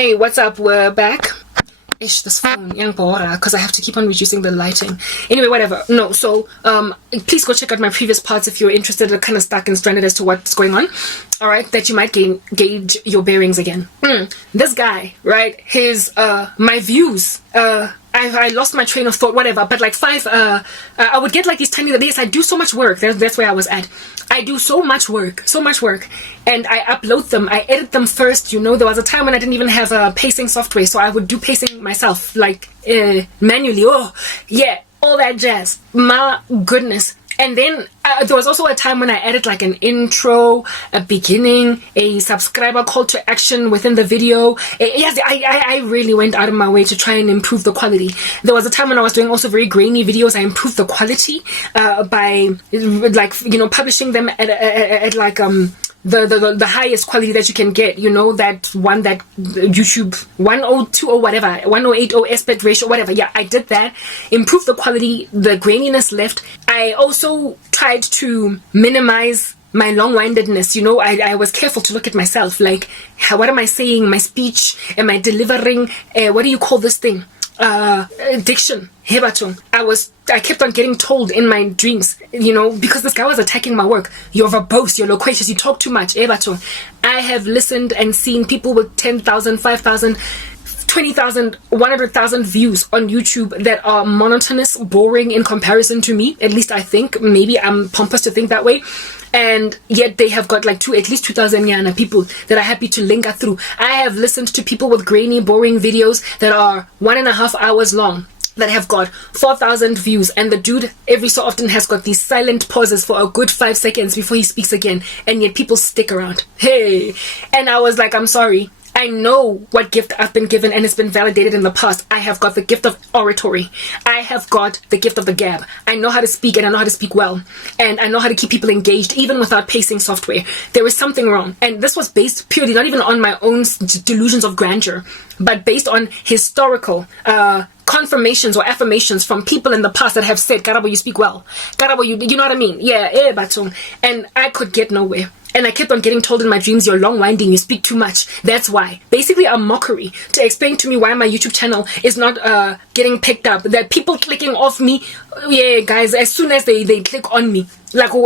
Hey, what's up? We're back. Ish, this phone, because I have to keep on reducing the lighting. Anyway, whatever. No, so please go check out my previous parts if you're interested or kind of stuck and stranded as to what's going on. All right, that you might gauge your bearings again. This guy, right? His my views. I lost my train of thought, whatever. But like I would get like these tiny. Yes, I do so much work. That's where I was at. I do so much work, and I upload them. I edit them first. You know, there was a time when I didn't even have pacing software, so I would do pacing myself, like manually. Oh, yeah, all that jazz. My goodness. And then there was also a time when I added like an intro, a beginning, a subscriber call to action within the video. Yes, I really went out of my way to try and improve the quality. There was a time when I was doing also very grainy videos. I improved the quality by like, you know, publishing them at like the highest quality that you can get, you know, that one that YouTube 102 or whatever, 1080 aspect ratio, whatever. Yeah, I did that, improved the quality, the graininess left. I also tried to minimize my long-windedness. You know, I was careful to look at myself, like, what am I saying? My speech, am I delivering, what do you call this thing? Diction. I kept on getting told in my dreams, you know, because this guy was attacking my work. You're verbose, you're loquacious, you talk too much. I have listened and seen people with 10,000, 5,000, 20,000, 100,000 views on YouTube that are monotonous, boring in comparison to me. At least I think. Maybe I'm pompous to think that way. And yet they have got like at least 2,000 yana people that are happy to linger through. I have listened to people with grainy, boring videos that are 1.5 hours long, that have got 4,000 views, and the dude every so often has got these silent pauses for a good 5 seconds before he speaks again, and yet people stick around. Hey, and I was like, I'm sorry, I know what gift I've been given, and it's been validated in the past. I have got the gift of oratory. I have got the gift of the gab. I know how to speak, and I know how to speak well, and I know how to keep people engaged even without pacing software. There is something wrong, and this was based purely not even on my own delusions of grandeur, but based on historical confirmations or affirmations from people in the past that have said, Karabo, you speak well. Karabo, you know what I mean? Yeah, Batung. And I could get nowhere. And I kept on getting told in my dreams, you're long-winding, you speak too much. That's why. Basically a mockery to explain to me why my YouTube channel is not getting picked up. That people clicking off me, yeah, guys, as soon as they click on me, like, I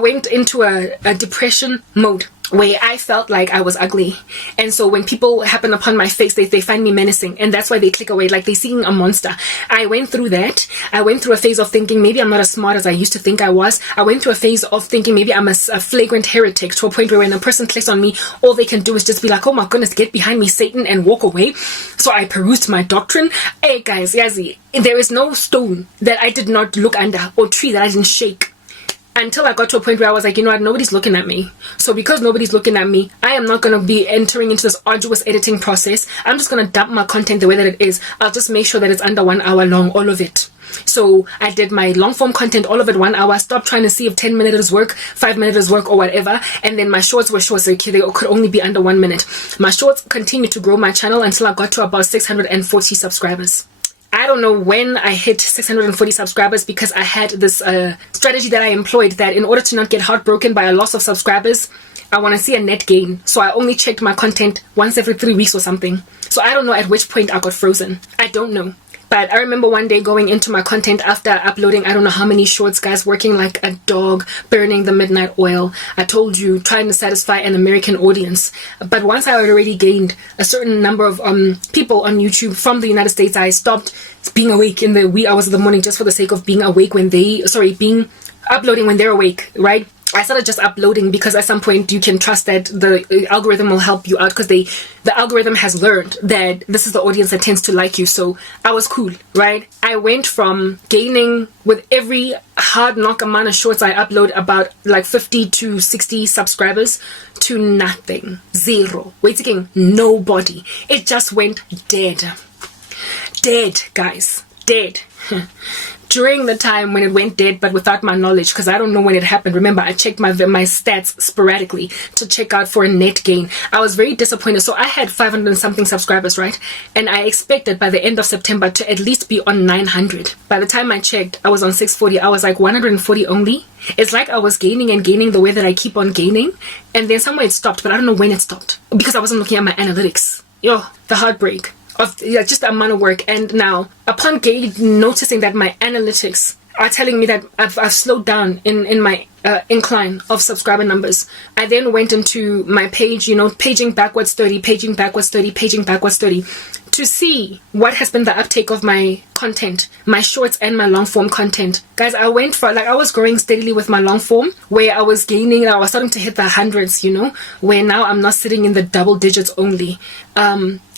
went into a depression mode where I felt like I was ugly. And so when people happen upon my face, they find me menacing, and that's why they click away, like they're seeing a monster. I went through that. I went through a phase of thinking maybe I'm not as smart as I used to think I was. I went through a phase of thinking maybe I'm a flagrant heretic, to a point where when a person clicks on me, all they can do is just be like, oh my goodness, get behind me, Satan, and walk away. So I perused my doctrine. Hey guys, Yazi, there is no stone that I did not look under, or tree that I didn't shake, until I got to a point where I was like, you know what, nobody's looking at me. So because nobody's looking at me, I am not going to be entering into this arduous editing process. I'm just going to dump my content the way that it is. I'll just make sure that it's under 1 hour long, all of it. So I did my long form content, all of it 1 hour. Stopped trying to see if 10 minutes work, 5 minutes work, or whatever. And then my shorts were short, so they could only be under 1 minute. My shorts continued to grow my channel until I got to about 640 subscribers. I don't know when I hit 640 subscribers, because I had this strategy that I employed, that in order to not get heartbroken by a loss of subscribers, I want to see a net gain. So I only checked my content once every 3 weeks or something. So I don't know at which point I got frozen. I don't know. But I remember one day going into my content after uploading I don't know how many shorts, guys, working like a dog, burning the midnight oil. I told you, trying to satisfy an American audience. But once I had already gained a certain number of people on YouTube from the United States, I stopped being awake in the wee hours of the morning just for the sake of being awake when uploading when they're awake, right? I started just uploading because at some point you can trust that the algorithm will help you out, because the algorithm has learned that this is the audience that tends to like you. So I was cool, right? I went from gaining with every hard knock amount of shorts I upload about like 50 to 60 subscribers to nothing. Zero. Wait again, nobody. It just went dead. Dead, guys. dead. During the time when it went dead, but without my knowledge, because I don't know when it happened. Remember, I checked my stats sporadically to check out for a net gain. I was very disappointed. So I had 500 and something subscribers, right? And I expected by the end of September to at least be on 900. By the time I checked, I was on 640. I was like 140 only. It's like I was gaining and gaining the way that I keep on gaining. And then somewhere it stopped, but I don't know when it stopped because I wasn't looking at my analytics. Yo, the heartbreak of just the amount of work. And now, upon noticing that my analytics are telling me that I've slowed down in my incline of subscriber numbers, I then went into my page, paging backwards 30, paging backwards 30, paging backwards 30, to see what has been the uptake of my content, my shorts and my long form content. Guys, I went for, I was growing steadily with my long form, where I was gaining, I was starting to hit the hundreds, where now I'm not sitting in the double digits only.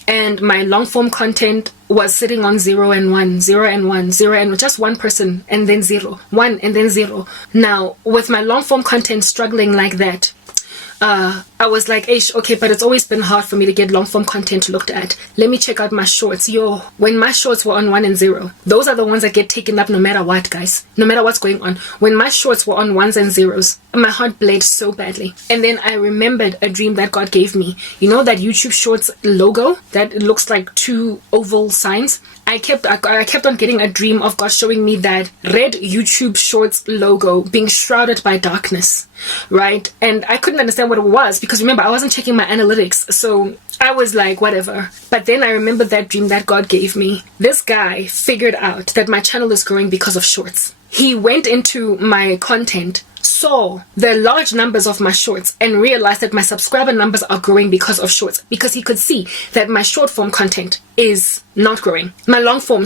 And my long form content was sitting on 0 and 1, 0 and 1, 0 and just one person, and then 0, 1 and then 0. Now, with my long form content struggling like that, I was like, okay, but it's always been hard for me to get long form content looked at. Let me check out my shorts. When my shorts were on 1 and 0, those are the ones that get taken up no matter what, guys. No matter what's going on. When my shorts were on 1s and 0s, my heart bled so badly. And then I remembered a dream that God gave me. You know that YouTube Shorts logo that looks like 2 oval signs? I kept on getting a dream of God showing me that red YouTube Shorts logo being shrouded by darkness, right? And I couldn't understand what it was because remember, I wasn't checking my analytics, so I was like, whatever. But then I remembered that dream that God gave me. This guy figured out that my channel is growing because of shorts. He went into my content, saw the large numbers of my shorts, and realized that my subscriber numbers are growing because of shorts, because he could see that my short form content is not growing. My long form,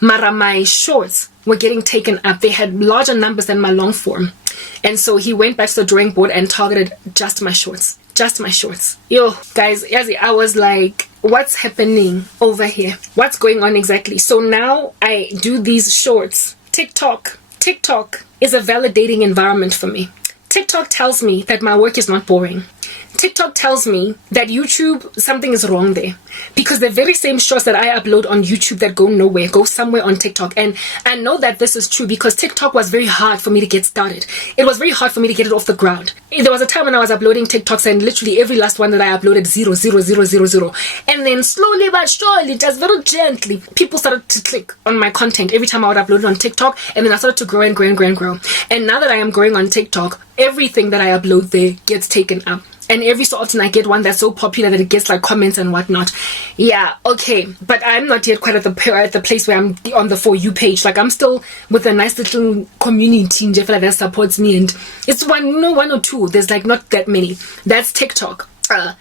Mara, my shorts were getting taken up. They had larger numbers than my long form. And so he went back to the drawing board and targeted just my shorts. Just my shorts. Yo, guys, I was like, what's happening over here? What's going on exactly? So now I do these shorts. TikTok is a validating environment for me. TikTok tells me that my work is not boring. TikTok tells me that YouTube, something is wrong there. Because the very same shorts that I upload on YouTube that go nowhere, go somewhere on TikTok. And I know that this is true because TikTok was very hard for me to get started. It was very hard for me to get it off the ground. There was a time when I was uploading TikToks and literally every last one that I uploaded, 0, 0, 0, 0, 0. And then slowly but surely, just very gently, people started to click on my content every time I would upload it on TikTok. And then I started to grow and grow and grow and grow. And now that I am growing on TikTok, everything that I upload there gets taken up. And every so often I get one that's so popular that it gets like comments and whatnot. Yeah, okay. But I'm not yet quite at the place where I'm on the For You page. Like I'm still with a nice little community in Jeffrey that supports me. And it's one or two. There's like not that many. That's TikTok.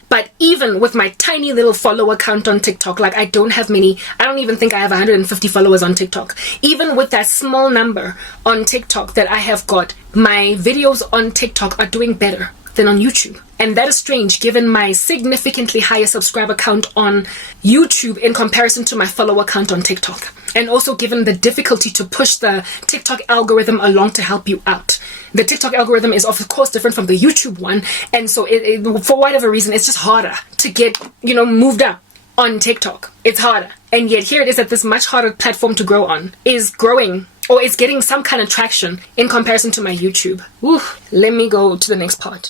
But even with my tiny little follower count on TikTok, like I don't have many. I don't even think I have 150 followers on TikTok. Even with that small number on TikTok that I have got, my videos on TikTok are doing better than on YouTube. And that is strange given my significantly higher subscriber count on YouTube in comparison to my follower count on TikTok. And also given the difficulty to push the TikTok algorithm along to help you out. The TikTok algorithm is of course different from the YouTube one. And so for whatever reason, it's just harder to get, moved up on TikTok. It's harder. And yet here it is that this much harder platform to grow on is growing, or is getting some kind of traction in comparison to my YouTube. Let me go to the next part.